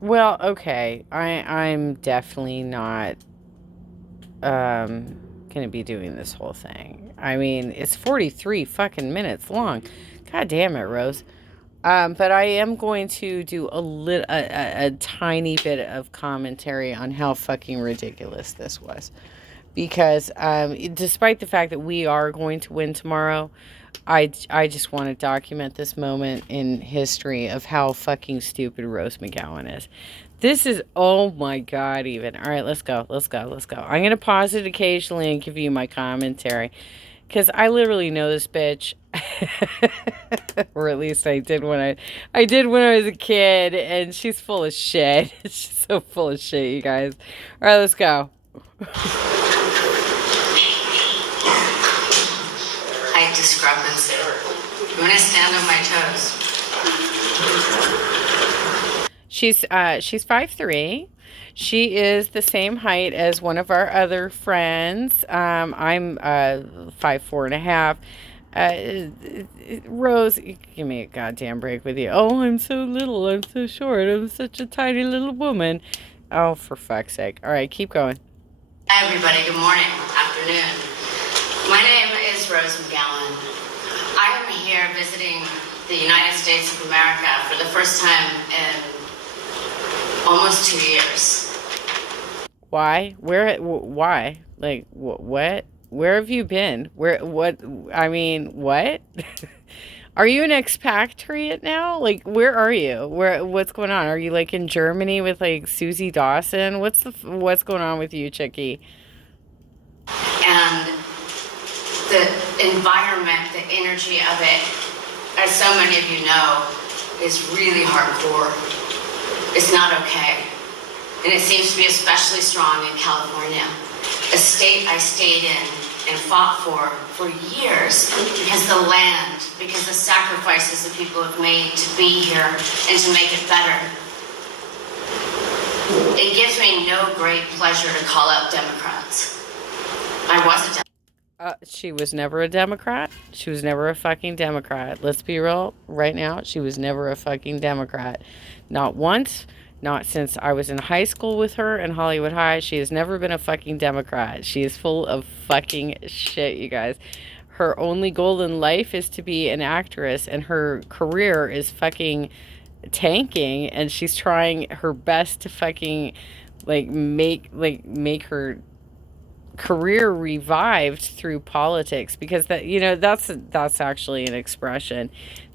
Well, okay. I'm definitely not gonna be doing this whole thing. I mean, it's 43 fucking minutes long. God damn it, Rose. But I am going to do a tiny bit of commentary on how fucking ridiculous this was. Because despite the fact that we are going to win tomorrow, I just want to document this moment in history of how fucking stupid Rose McGowan is. This is, oh my God, even. All right, let's go. Let's go. Let's go. I'm going to pause it occasionally and give you my commentary. Because I literally know this bitch. Or at least I did when I was a kid. And she's full of shit. She's so full of shit, you guys. All right, let's go. Height discrepancy. I'm gonna stand on my toes. She's 5'3". She is the same height as one of our other friends. I'm 5'4.5". Rose, give me a goddamn break with you. Oh, I'm so little. I'm so short. I'm such a tiny little woman. Oh, for fuck's sake. All right, keep going. Hi, everybody. Good morning, afternoon. My name is Rose McGowan. I am here visiting the United States of America for the first time in almost 2 years. Why? Why? Like, what? Where have you been? What? I mean, what? Are you an expatriate now? Like, where are you? What's going on? Are you like in Germany with like Susie Dawson? What's going on with you, Chickie? And the environment, the energy of it, as so many of you know, is really hardcore. It's not okay. And it seems to be especially strong in California, a state I stayed in and fought for years because the land, because the sacrifices that people have made to be here and to make it better. It gives me no great pleasure to call out Democrats. I was a Democrat. She was never a Democrat. She was never a fucking Democrat. Let's be real right now. She was never a fucking Democrat. Not once. Not since I was in high school with her in Hollywood High. She has never been a fucking Democrat. She is full of fucking shit, you guys. Her only goal in life is to be an actress, and her career is fucking tanking, and she's trying her best to fucking make her career revived through politics, because that's actually an expression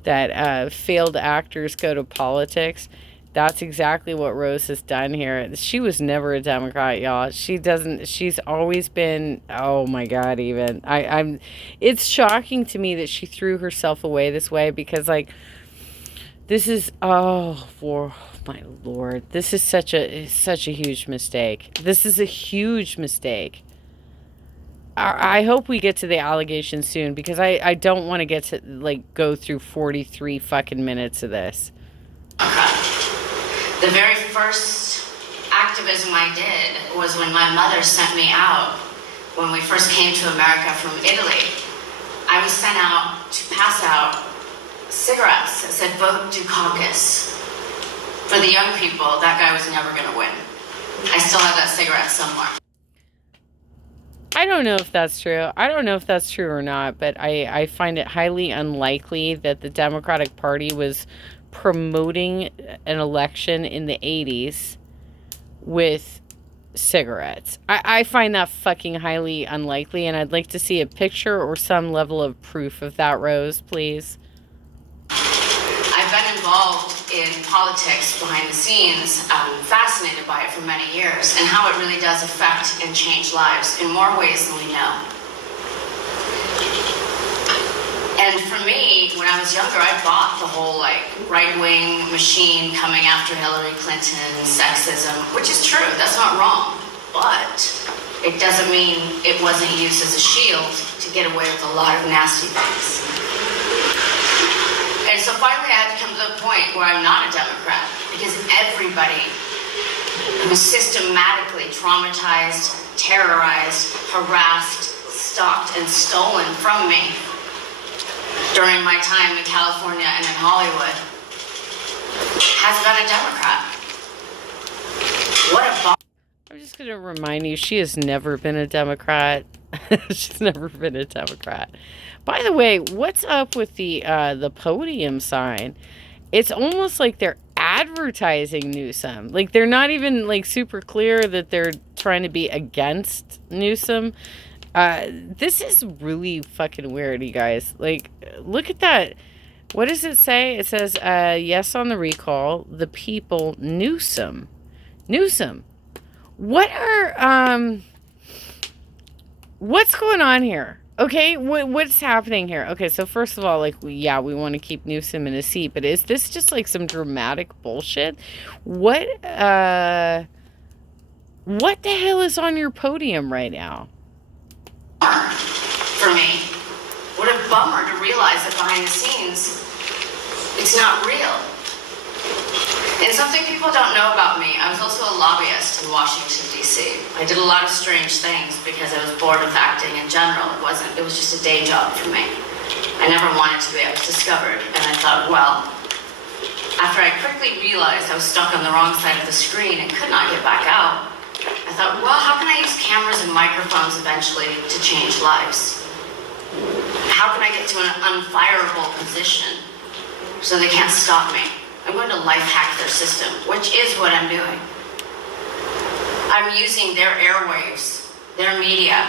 that failed actors go to politics. That's exactly what Rose has done here. She was never a Democrat, y'all. She's always been, oh my God, even. It's shocking to me that she threw herself away this way, because like, this is, oh, for my Lord. This is such a huge mistake. This is a huge mistake. I hope we get to the allegations soon, because I don't want to get to like go through 43 fucking minutes of this. The very first activism I did was when my mother sent me out when we first came to America from Italy. I was sent out to pass out cigarettes that said "Vote Dukakis." For the young people, that guy was never going to win. I still have that cigarette somewhere. I don't know if that's true. I don't know if that's true or not, but I find it highly unlikely that the Democratic Party was promoting an election in the 80s with cigarettes. I find that fucking highly unlikely, and I'd like to see a picture or some level of proof of that, Rose, please. I've been involved in politics behind the scenes, fascinated by it for many years, and how it really does affect and change lives in more ways than we know. And for me, when I was younger, I bought the whole right-wing machine coming after Hillary Clinton, sexism, which is true, that's not wrong. But it doesn't mean it wasn't used as a shield to get away with a lot of nasty things. And so finally I had to come to the point where I'm not a Democrat, because everybody who systematically traumatized, terrorized, harassed, stalked, and stolen from me during my time in California and in Hollywood has been a Democrat. I'm just going to remind you, she has never been a Democrat. She's never been a Democrat. By the way, what's up with the podium sign? It's almost like they're advertising Newsom. Like, they're not even, like, super clear that they're trying to be against Newsom. This is really fucking weird, you guys. Like, look at that. What does it say? It says, yes on the recall. The people, Newsom. Newsom. What are, what's going on here? Okay, what's happening here? Okay, so first of all, like, we want to keep Newsom in his seat, but is this just like some dramatic bullshit? What the hell is on your podium right now? For me, what a bummer to realize that behind the scenes, it's not real. And something people don't know about me, I was also a lobbyist in Washington, D.C. I did a lot of strange things because I was bored with acting in general. It was just a day job for me. I never wanted to be. I was discovered, and I thought, well, after I quickly realized I was stuck on the wrong side of the screen and could not get back out, I thought, well, how can I use cameras and microphones eventually to change lives? How can I get to an unfireable position so they can't stop me? I'm going to life hack their system, which is what I'm doing. I'm using their airwaves, their media.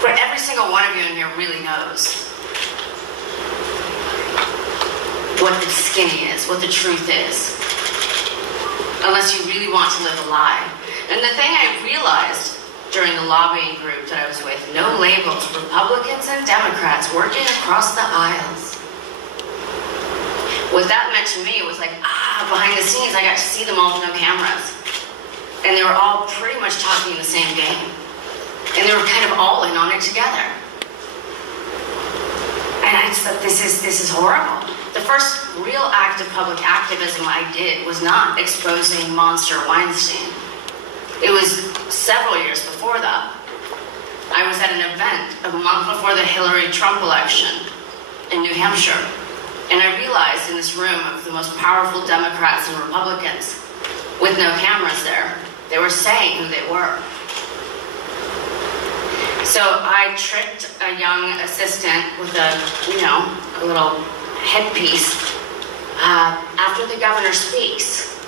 But every single one of you in here really knows what the skinny is, what the truth is. Unless you really want to live a lie. And the thing I realized during the lobbying group that I was with, no labels, Republicans and Democrats working across the aisles. What that meant to me was like, behind the scenes, I got to see them all with no cameras. And they were all pretty much talking the same game. And they were kind of all in on it together. And I just thought, this is horrible. The first real act of public activism I did was not exposing Monster Weinstein. It was several years before that. I was at an event a month before the Hillary-Trump election in New Hampshire. And I realized in this room of the most powerful Democrats and Republicans, with no cameras there, they were saying who they were. So I tricked a young assistant with a little headpiece after the governor speaks.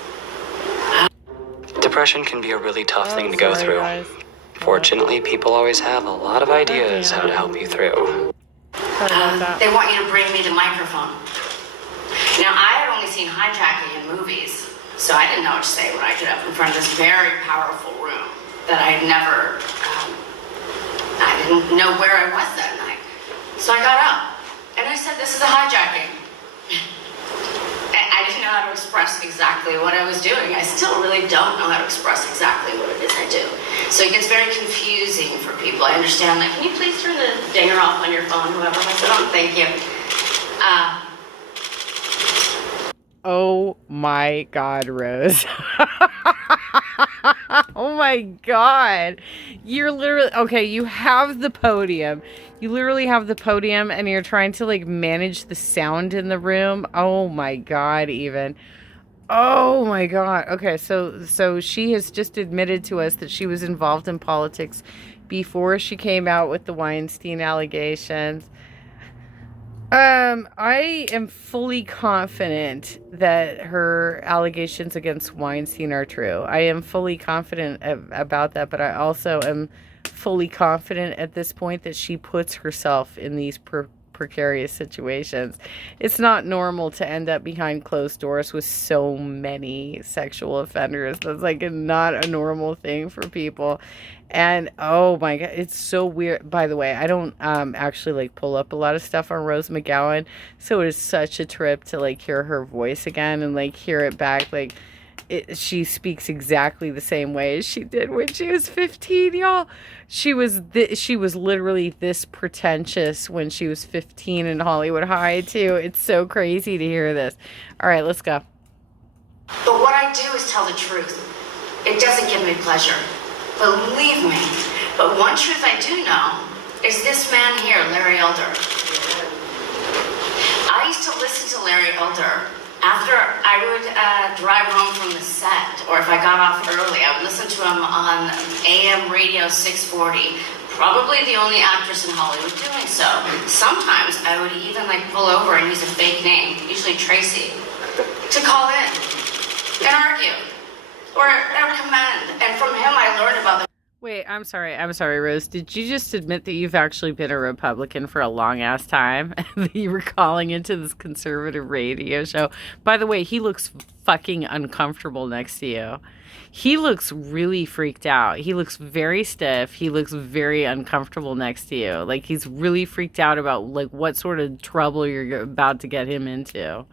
Depression can be a really tough thing to go through. Guys. Fortunately, people always have a lot of ideas how to help you through. They want you to bring me the microphone. Now, I had only seen hijacking in movies, so I didn't know what to say when I got up in front of this very powerful room that I had never, I didn't know where I was that night. So I got up, and I said, this is a hijacking. And I didn't know how to express exactly what I was doing. I still really don't know how to express exactly what it is I do. So it gets very confusing for people. I understand, like, can you please turn the dinger off on your phone, whoever? I said, oh, thank you. Oh my God, Rose. Oh my God. You're literally, okay, you have the podium. You literally have the podium and you're trying to like manage the sound in the room. Oh my God, even. Oh my God. Okay, so she has just admitted to us that she was involved in politics before she came out with the Weinstein allegations. I am fully confident that her allegations against Weinstein are true. I am fully confident about that, but I also am fully confident at this point that she puts herself in these precarious situations. It's not normal to end up behind closed doors with so many sexual offenders. That's like not a normal thing for people. And oh my God, it's so weird. By the way, I don't actually like pull up a lot of stuff on Rose McGowan, so it is such a trip to like hear her voice again and like hear it back. Like she speaks exactly the same way as she did when she was 15, y'all. She was literally this pretentious when she was 15 in Hollywood High too. It's so crazy to hear this. All right, let's go. But what I do is tell the truth. It doesn't give me pleasure. Believe me. But one truth I do know is this man here, Larry Elder. I used to listen to Larry Elder After I would drive home from the set, or if I got off early, I would listen to him on AM radio 640. Probably the only actress in Hollywood doing so. Sometimes I would even like pull over and use a fake name, usually Tracy, to call in and argue or recommend. And from him, I learned about the. Wait, I'm sorry, Rose. Did you just admit that you've actually been a Republican for a long ass time? That you were calling into this conservative radio show? By the way, he looks fucking uncomfortable next to you. He looks really freaked out. He looks very stiff. He looks very uncomfortable next to you. Like he's really freaked out about like what sort of trouble you're about to get him into.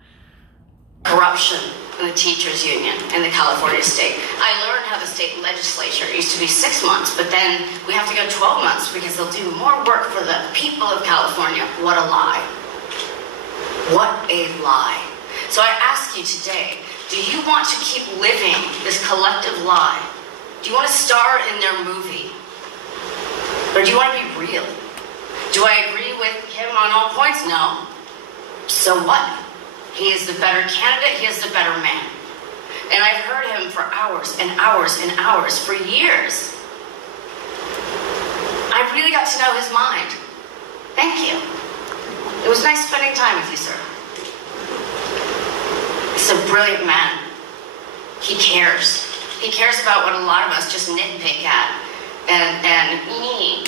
Corruption in the teachers union in the California state. I learned how the state legislature used to be 6 months, but then we have to go 12 months because they'll do more work for the people of California. What a lie. What a lie. So I ask you today, do you want to keep living this collective lie? Do you want to star in their movie? Or do you want to be real? Do I agree with him on all points? No. So what? He is the better candidate, he is the better man. And I've heard him for hours and hours and hours, for years. I really got to know his mind. Thank you. It was nice spending time with you, sir. He's a brilliant man. He cares. He cares about what a lot of us just nitpick at. And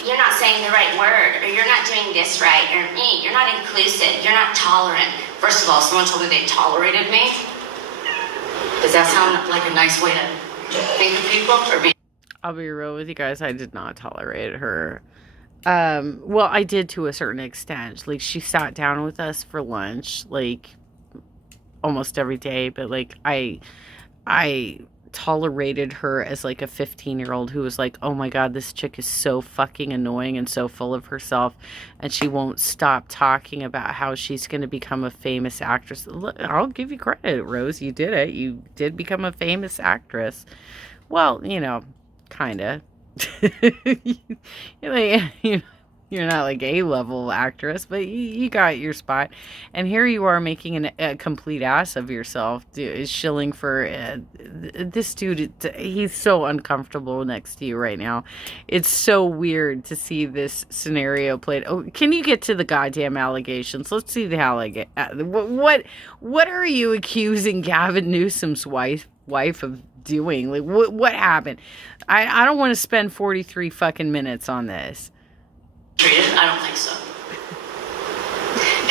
you're not saying the right word, or you're not doing this right, or you're not inclusive, you're not tolerant. First of all, someone told me they tolerated me. Does that sound like a nice way to think of people? I'll be real with you guys. I did not tolerate her. Well, I did to a certain extent. Like she sat down with us for lunch, like almost every day. But like I tolerated her as like a 15-year-old who was like, oh my god, this chick is so fucking annoying and so full of herself, and she won't stop talking about how she's going to become a famous actress. Look, I'll give you credit, Rose, you did it. You did become a famous actress. Well, kind of. You're not like A-level actress, but you got your spot. And here you are making a complete ass of yourself, shilling for this dude. He's so uncomfortable next to you right now. It's so weird to see this scenario played. Oh, can you get to the goddamn allegations? Let's see the what are you accusing Gavin Newsom's wife of doing? Like what happened? I don't want to spend 43 fucking minutes on this. Treated? I don't think so.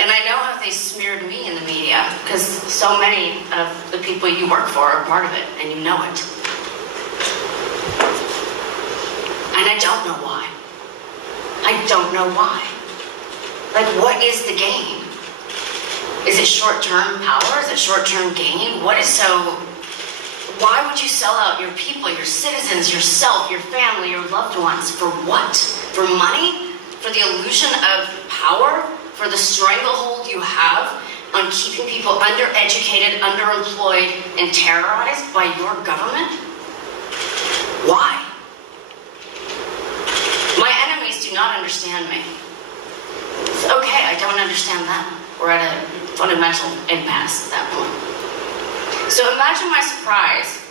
And I know how they smeared me in the media, because so many of the people you work for are part of it, and you know it. And I don't know why. I don't know why. Like, what is the game? Is it short-term power? Is it short-term gain? Why would you sell out your people, your citizens, yourself, your family, your loved ones? For what? For money? For the illusion of power? For the stranglehold you have on keeping people undereducated, underemployed, and terrorized by your government? Why? My enemies do not understand me. It's okay, I don't understand them. We're at a fundamental impasse at that point. So imagine my surprise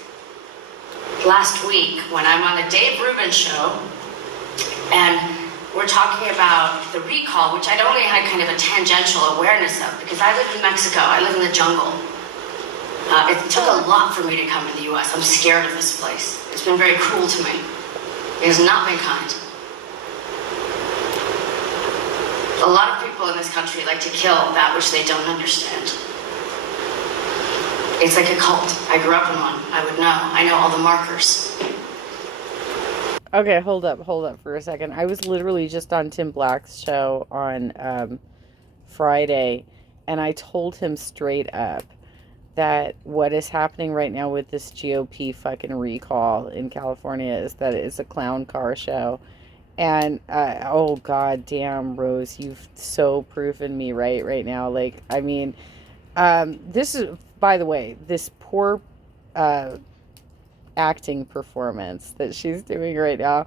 last week when I'm on the Dave Rubin show and we're talking about the recall, which I'd only had kind of a tangential awareness of because I live in Mexico, I live in the jungle. It took a lot for me to come to the US. I'm scared of this place. It's been very cruel to me. It has not been kind. A lot of people in this country like to kill that which they don't understand. It's like a cult. I grew up in one. I would know. I know all the markers. Okay, hold up for a second. I was literally just on Tim Black's show on Friday, and I told him straight up that what is happening right now with this GOP fucking recall in California is that it's a clown car show. And, oh god damn, Rose, you've so proven me right now. Like, I mean, this is, by the way, this poor acting performance that she's doing right now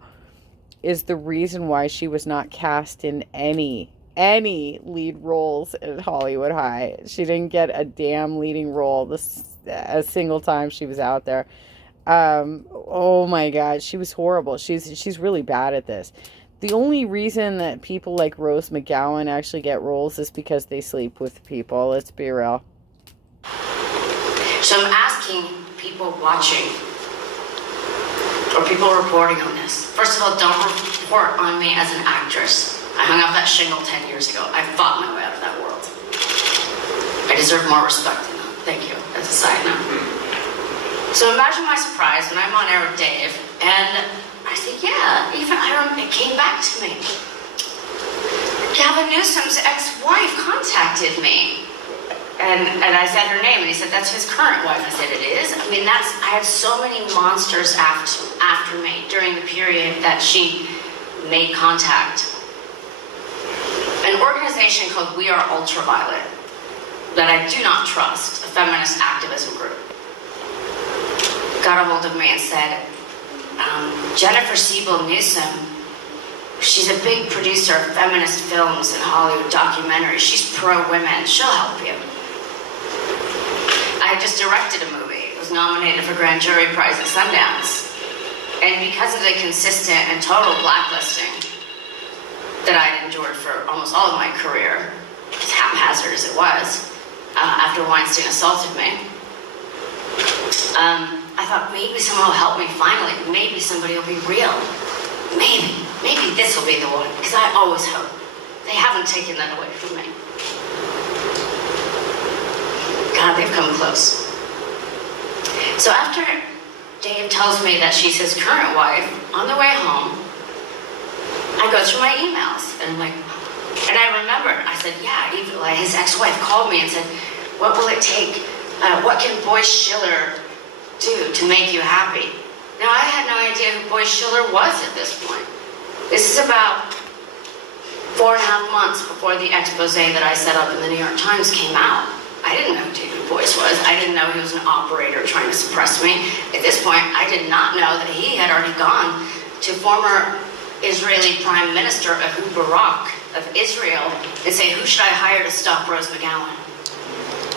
is the reason why she was not cast in any any lead roles at Hollywood High. She didn't get a damn leading role a single time she was out there. Oh my God, she was horrible. She's really bad at this. The only reason that people like Rose McGowan actually get roles is because they sleep with people. Let's be real. So I'm asking people watching or people reporting on this. First of all, don't report on me as an actress. I hung up that shingle 10 years ago. I fought my way out of that world. I deserve more respect than that. Thank you, as a side note. So imagine my surprise when I'm on air with Dave, and I said, yeah, even it came back to me. Gavin Newsom's ex-wife contacted me. And I said her name, and he said, that's his current wife. I said, it is? I mean, I had so many monsters after me during the period that she made contact. An organization called We Are Ultraviolet, that I do not trust, a feminist activism group, got a hold of me and said, Jennifer Siebel Newsom, she's a big producer of feminist films and Hollywood documentaries. She's pro-women. She'll help you. I just directed a movie. It was nominated for Grand Jury Prize at Sundance. And because of the consistent and total blacklisting that I'd endured for almost all of my career, as haphazard as it was, after Weinstein assaulted me, I thought maybe someone will help me finally. Maybe somebody will be real. Maybe this will be the one, because I always hope. They haven't taken that away from me. God, they've come close. So after Dave tells me that she's his current wife, on the way home, I go through my emails, and I remembered, I said, yeah, his ex-wife called me and said, what will it take? What can Boyce Schiller do to make you happy? Now, I had no idea who Boyce Schiller was at this point. This is about 4.5 months before the expose that I set up in the New York Times came out. I didn't know who David Boyce was. I didn't know he was an operator trying to suppress me. At this point, I did not know that he had already gone to former Israeli Prime Minister Ehud Barak of Israel and say, who should I hire to stop Rose McGowan?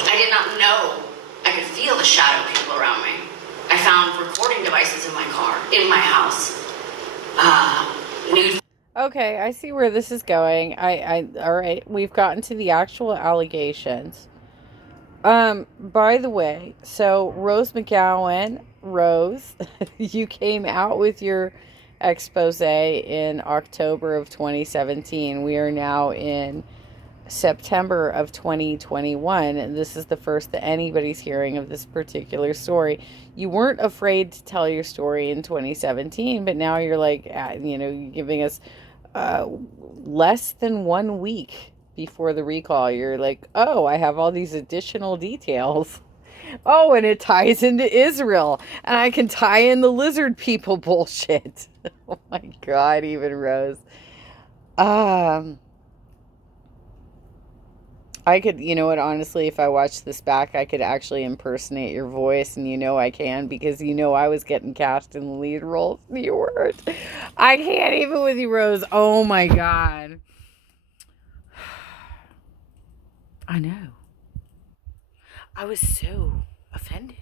I did not know. I could feel the shadow people around me. I found recording devices in my car, in my house. Nude. Okay, I see where this is going. All right, we've gotten to the actual allegations. By the way, so Rose McGowan, you came out with your expose in October of 2017. We are now in September of 2021, and this is the first that anybody's hearing of this particular story. You weren't afraid to tell your story in 2017, but now you're you're giving us less than 1 week before the recall. You're like, oh, I have all these additional details. Oh, and it ties into Israel, and I can tie in the lizard people bullshit. Oh my God, even Rose. I could, honestly, if I watched this back, I could actually impersonate your voice, and I can, because I was getting cast in the lead roles. You weren't. I can't even with you, Rose. Oh my God. I know. I was so offended.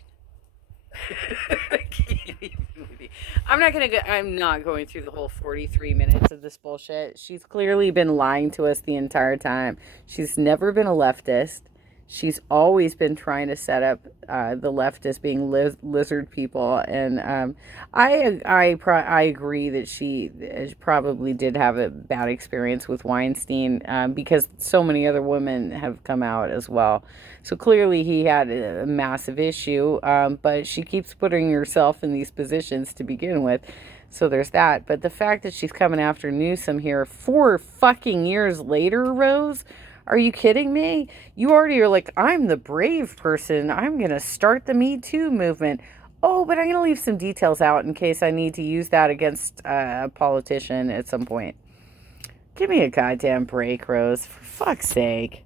I can't even with you. I'm not going through the whole 43 minutes of this bullshit. She's clearly been lying to us the entire time. She's never been a leftist. She's always been trying to set up the leftists being lizard people, and I agree that she probably did have a bad experience with Weinstein, because so many other women have come out as well. So clearly he had a massive issue, but she keeps putting herself in these positions to begin with. So there's that. But the fact that she's coming after Newsom here 4 fucking years later, Rose. Are you kidding me? You already are like, I'm the brave person. I'm going to start the Me Too movement. Oh, but I'm going to leave some details out in case I need to use that against a politician at some point. Give me a goddamn break, Rose. For fuck's sake.